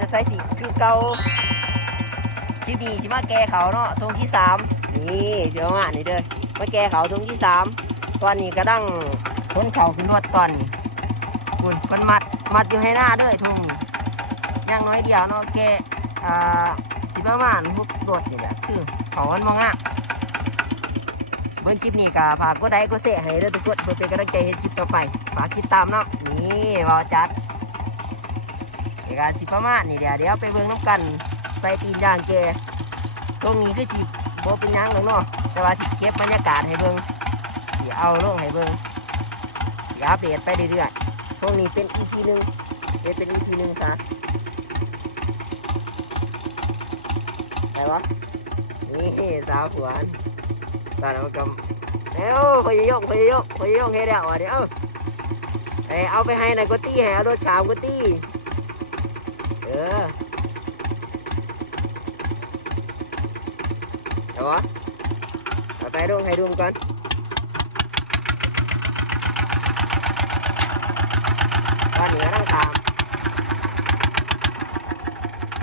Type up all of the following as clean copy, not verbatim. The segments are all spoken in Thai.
จะใช้สีคือเก่าที่ดีที่มาแก้เขาเนาะทงที่3นี่เจ้าอ่ะนี่เด้อมาแก้เขาทงที่3ตอนนี้กระดังพ้นเขาขึ้นรถตอนนี้คุณมันมัดอยู่ให้หน้าด้วยทุ่งย่างน้อยเดียวเนาะแกที่ประมาณพวกรถนี่แหละคือเขามันมองอ่ะเบิ้งคลิปนี้กับฝากกดไลค์กดแชร์ให้ด้วยทุกคนเพื่อเป็นกำลังใจให้คลิปต่อไปฝากติดตามเนาะนี่บอจัดเดี๋ยวสิประมาณนี่เดี๋ยวไปเบิ้งน้ำกันไปตีนย่างแกตรงนี้คือสิโบเป็นย่างเลยเนาะแต่ว่าสิเก็บบรรยากาศให้เบิ้งเดี๋ยวเอาลงให้เบิ้งเดี๋ยวอัปเดตไปเรื่อยๆตรงนี้เป็น EP 1เป็น EP 1ซะไหนวะนี่สาวสวนตอนนั้นก็เอ้าพยายามให้ได้ว่ะเดี๋ยวเอาไปให้นายกุตี้ให้เอารถขาวกุตี้เอาวะเอาไปดูให้ดูก่อนตอนนี้ก็ต้องตาม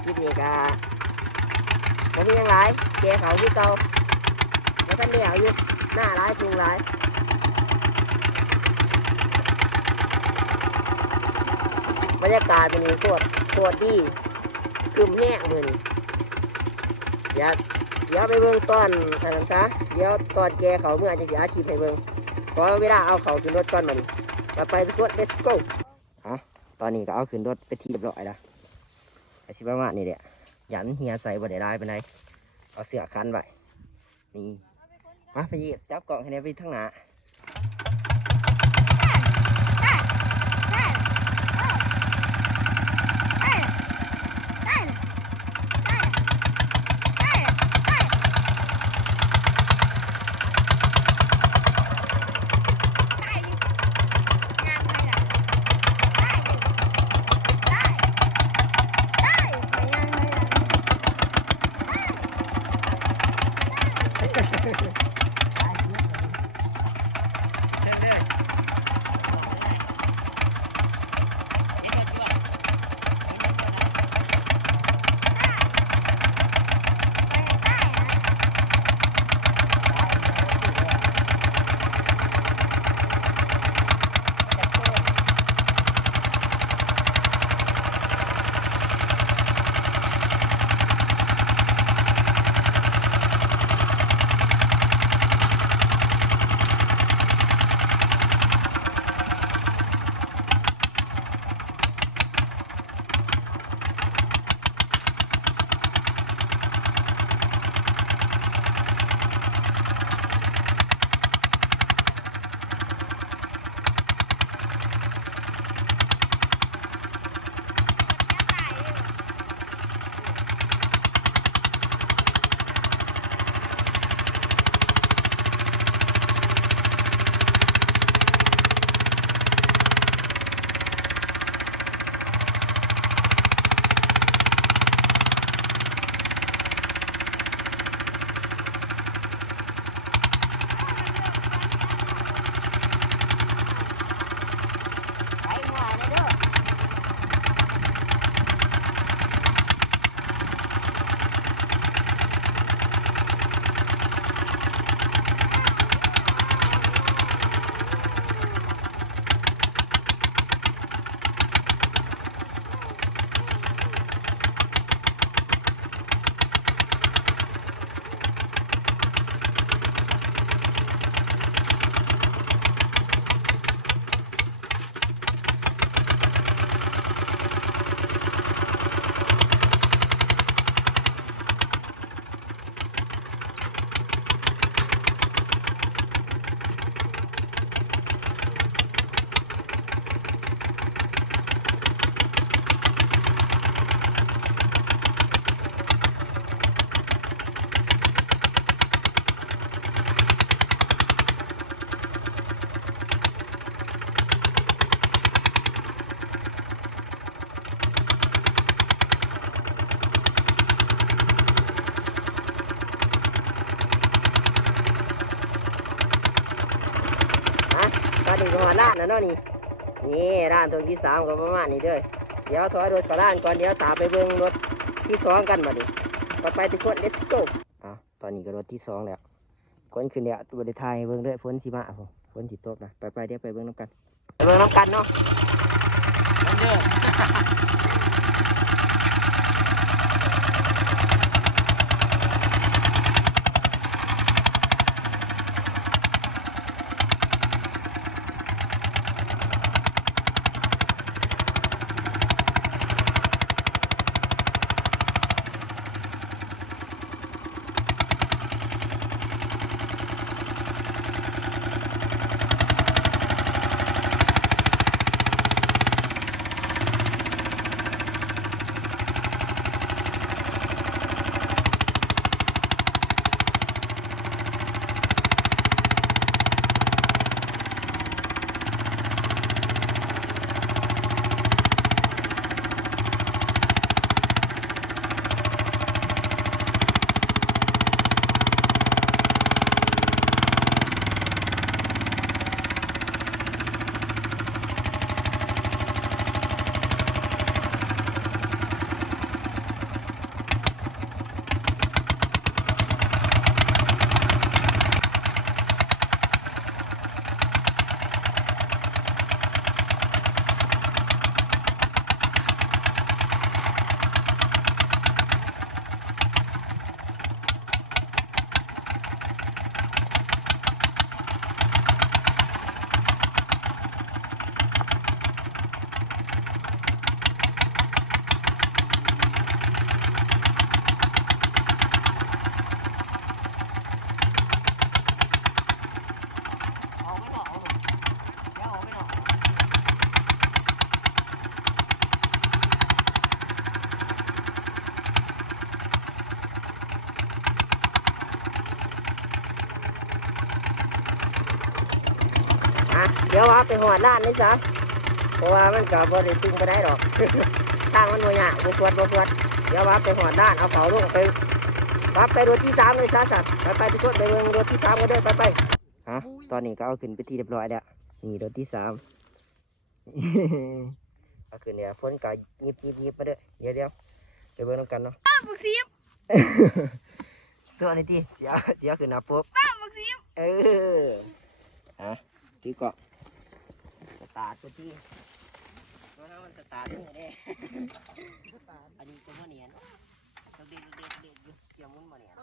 คลิปนี้ก็มียังไงแกเขาที่เก่าแล้วท่านเลี้ยวอยู่หน้าร้ายจุงร้ายบรรยากาศเป็นอย่างตัวดีคืมแง่มือเดี๋ยวไปเบิ่งตอนนั้นซะเดี๋ยวตอนแกเขาเมื่อจะเสียอาชีพไปเบิ่งเพราะเวลาเอาเขาขึ้นรถตอนมันไปทุกคน let's go ตอนนี้ก็เอาขึ้นรถไปที่เรียบร้อยแล้วไอ้ชิบะมะนี่แหละยันเฮียใส่บ่ได้ได้ไปไหนเอาเสือคันไว้นี่มาไปยีบจับกล่องให้เนี่ยไปทั้งหน้าร้านนะเนาะนี่ร้านตรงที่3ก็ประมาณนี้เด้อ เดี๋ยวถอยรถกระด้านก่อนเดี๋ยวตามไปเบิ่งรถที่สองกันมาดิไปทุกคน let's go ตอนนี้ก็รถที่สองแล้วคนขึ้นเนี่ยตัวเดทายเบิ่งด้วยฝนสิมาฝนสิตกนะไปเดี๋ยวไปเบิ่งน้ำกันไปเบิ่งน้ำกันเนาะเด้อเดี๋ยวว่าไปหอดร้านนี่จ้ะเพราะว่ามันกับบริสุทธิ์ไปได้หรอกทางมันโมยะบวดเดี๋ยวว่าไปหอดร้านเอาเขาลงไปปั๊บไปรถที่สามเลยจ้าสัตว์ไปทุกคนไปเมืองรถที่สามก็เดินไปตอนนี้ก็เอาขึ้นไปที่เรียบร้อยแล้วนี่รถที่สามเอาขึ้นเนี่ยฝนก็ยิบมาเด้อเดี๋ยวไปเบิ่งน้ำกันเนาะบุกซีบส่วนนี้ที่เสียขึ้นนะปุ๊บบุกซีบที่เกาะสตาร์ทตัวที่มันสตาร์ทนี่แน่อันนี้เป็นว่าเนียนเราเด็กอยู่เกี่ยวมุ้นมาเนี่ย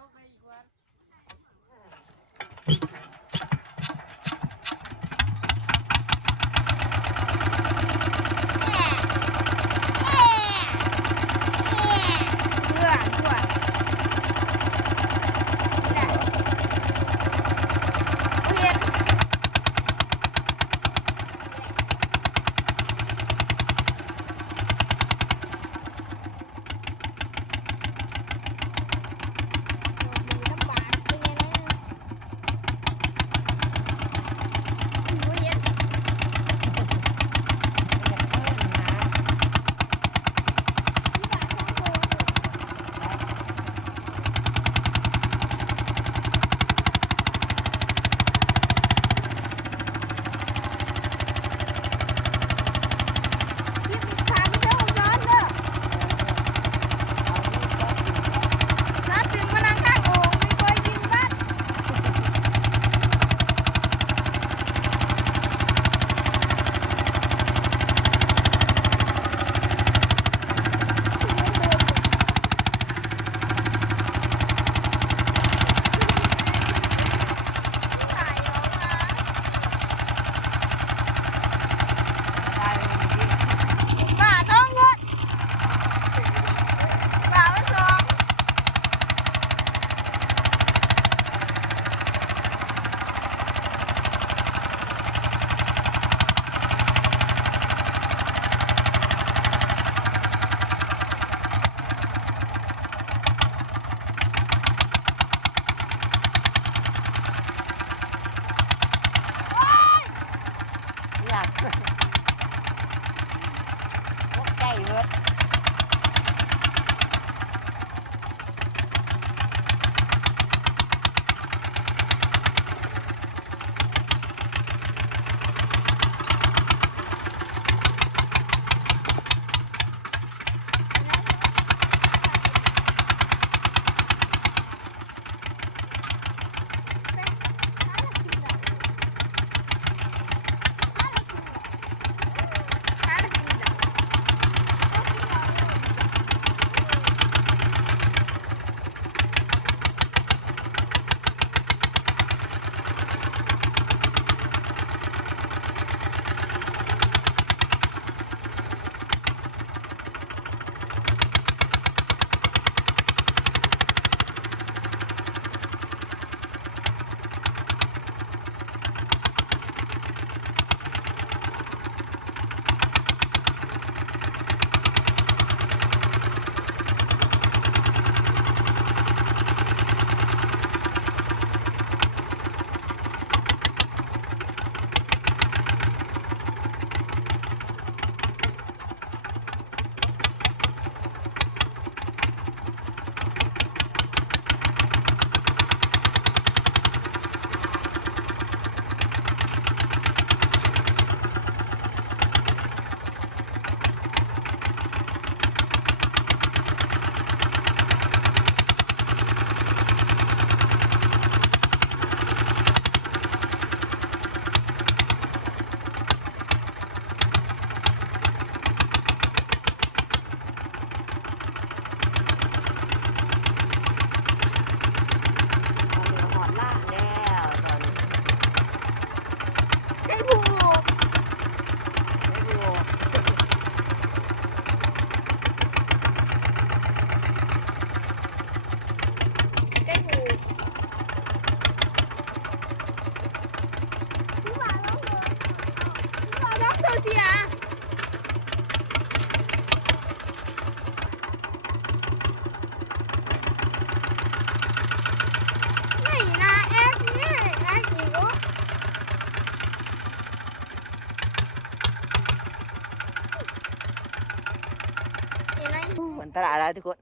ตลาดอะไรทุกคน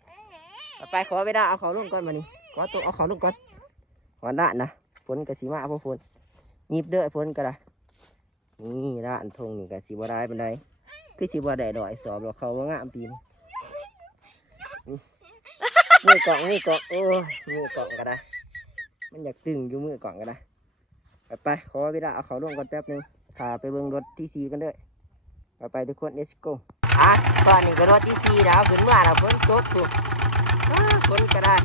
ไปขอไปได้เอาเขาลงก่อนมานี่ขอตัวเอาเขาลงก่อนวันละนะฝนกระสีมาพอฝนยิบเด้อฝนก็ได้นี่ร้านทงนี่กระสีบัวได้เป็นไรคือสีบัวได้ดอยสอบเราเขาว่างามปีนมือกล่องโอ้ยมือกล่องก็ได้มันอยากตึงอยู่มือกล่องก็ได้ไปขอไปได้เอาเขาลงก่อนแป๊บนึงพาไปเบิ่งรถที่ซีกันเด้อไปทุกคน let's go ตอนนี้ก็รถที่ซีแล้วขึ้นมาแล้วฝนตกถูกฝนก็ได้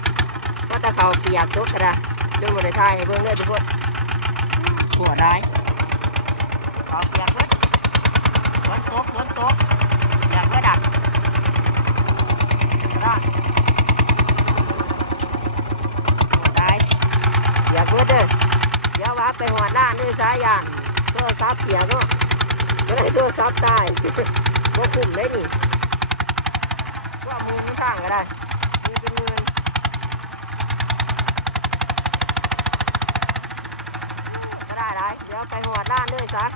ก็ถ้าเขาเปียกตกก็ได้จนหมดในท้ายเบิ่งเลยทุกคนปวดได้เขาเปียกเลยฝนตกอยากก็ดักก็ได้ปวดได้อยากเบิ่งเด้อเดี๋ยวว่าไปหัวหน้าด้วยสายยานโทรศัพท์เปียกเนาะก็ได้โทรศัพท์ตายก็คุ้มเลยนี่ว่ามือไม่ต่างก็ได้มีเป็นเงินก็ได้เดี๋ยวไปหัวด้านด้วยซัก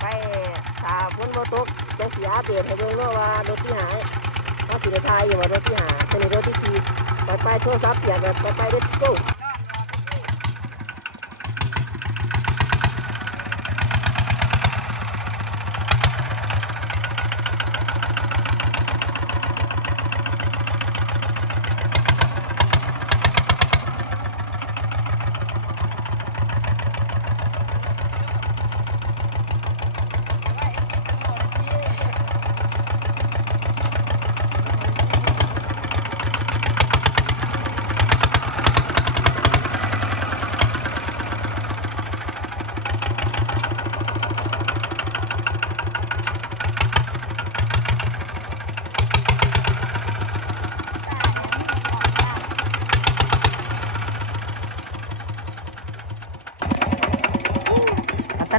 ไปตาฝนโบตกจะเสียเปลี่ยนให้เบิ่งเนาะว่ารถที่หายว่าสิได้ทายอยู่ว่ารถที่หาเป็นรถที่สี่ไปโทรศัพท์เปียกกันไปเด็ดกู้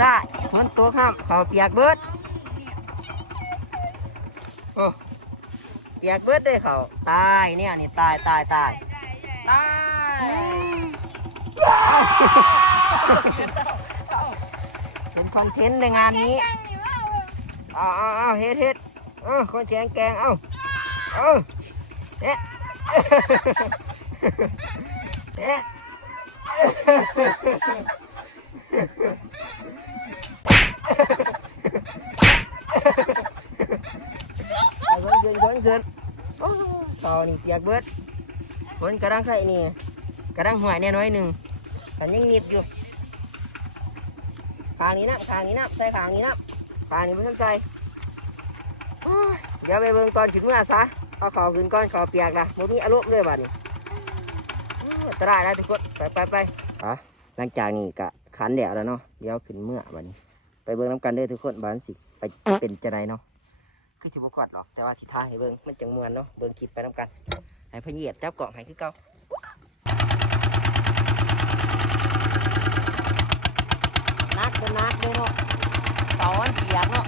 ได้ฝนตกครับเขาเปียกเบิดโอ้เปียกเบิดเลยเขาตายเนี่ยนี่ตายเป็นคอนเทนต์ในงานนี้เอาเฮ็ดคนแกงเอาเฮ็ดเกินต่อนี่เปียกเบิดฝนกระดังใส่นี่กระดังหวยแน่น้อยหนึ่งแต่ยังหนีบอยู่ขางนี้นะใส่ขางนี้ไม่ต้องใส่เดี๋ยวไปเบิ่งตอนขึ้นเมื่อซะเอาขอขึ้นก้อนขอเปียกละโมมีอารมณ์เลยบัดนี้ตรายแล้วทุกคนไปหลังจากนี้กะขันเดี๋ยวแล้วเนาะเดี๋ยวขึ้นเมื่อบัดนี้ไปเบิ่งน้ำกันเด้อทุกคนบ้านสิไปเป็นจะไรเนาะคือสิบกอดหรอกแต่ว่าสิท้ายให้เบิ่งมันจังมวนเนาะเบิ่งคลิปไปน้ำกันให้พเหยียบจับเกาะให้คือเก่านักเด้อเนาะตอนเปียกเนาะ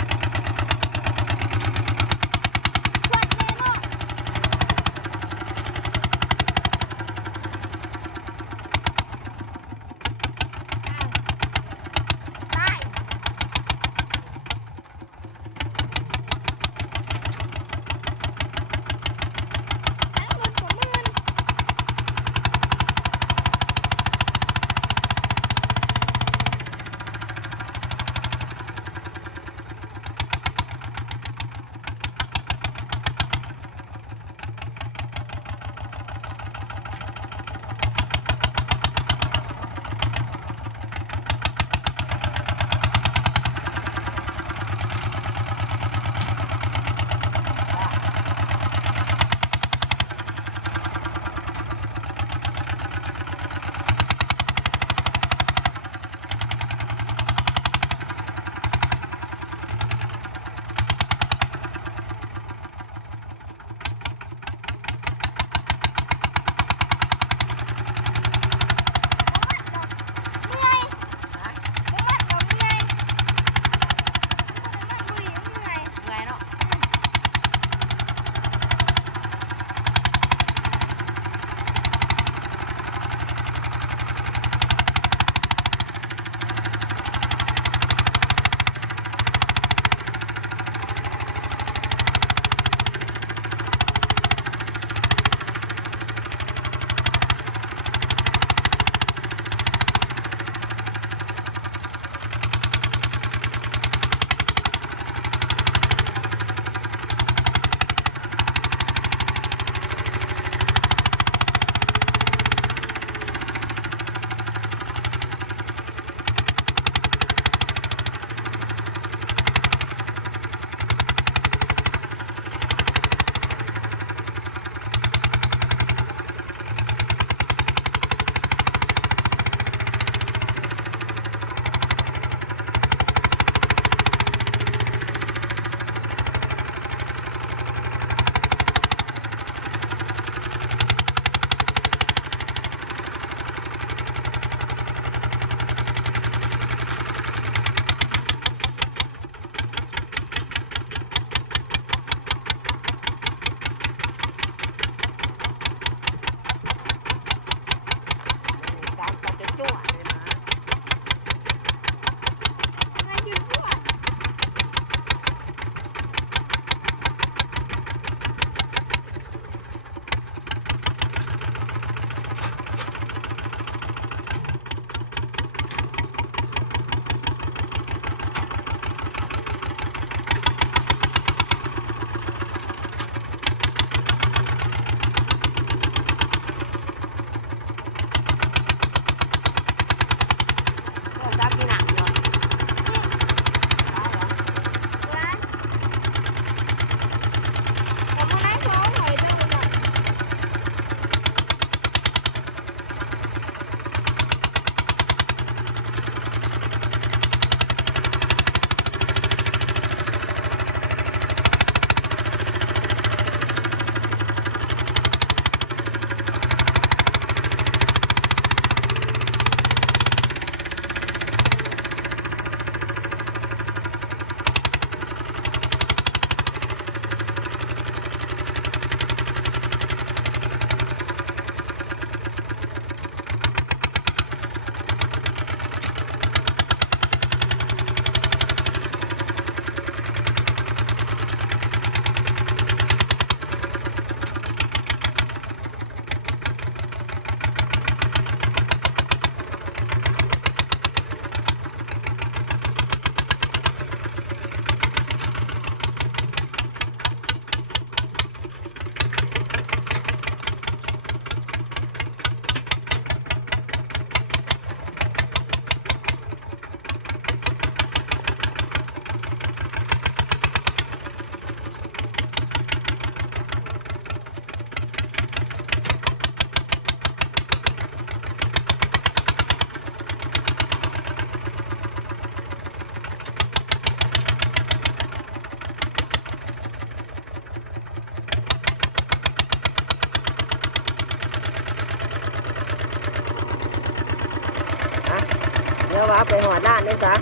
เนื้อว่าไปหอดด้านนี่ซะ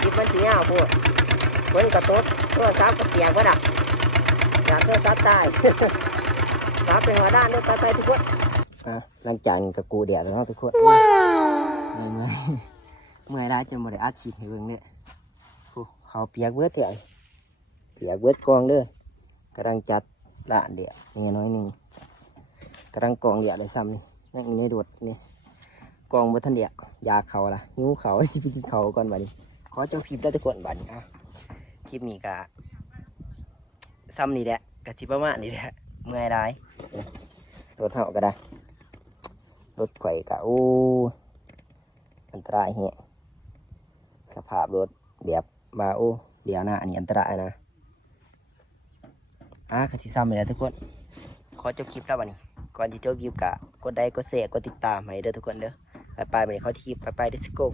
คิดมันสีเงาพูดคนกระตุ้ดตัวซับกระเปียกก็ดักอยากตัวซับตาย ซับไปหอดด้านนี่ซับตายทุกคนหลังจากกระกูเดียดแล้วทุกคนว้าวเมื่อยได้จนหมดเลยอัดฉีดให้เบิ่งเนี่ยเขาเปียกเบิดเถอะเปียกเบิดกองเด้อกำลังจัดละเดียนี่น้อยหนึ่งกำลังกองเดียได้ซ้ำนี่นั่งในโดดนี่กองบนทันเดียยาเขาล่ะหิวเขาสิไปกินเขาก่อนบัดนี้ขอจงพิมพ์ได้ทุกคนบัดนี้คลิปนี้กะซ้ำนี่แหละกะสิประมาณนี่แหละเมื่อยได้รถเห่าก็ได้รถไข่กะโอ้อันตรายเหี้ยสภาพรถแบบมาโอ้เดี๋ยวนะอันนี้อันตรายนะกะสิซ้ำนี่แหละทุกคนขอจบคลิปแล้วบัดนี้ก่อนที่จบคลิปกะกดไลค์กดแชร์กดติดตามให้เด้อทุกคนเด้อไปไปไปเขาที่คลิปไปไป let's go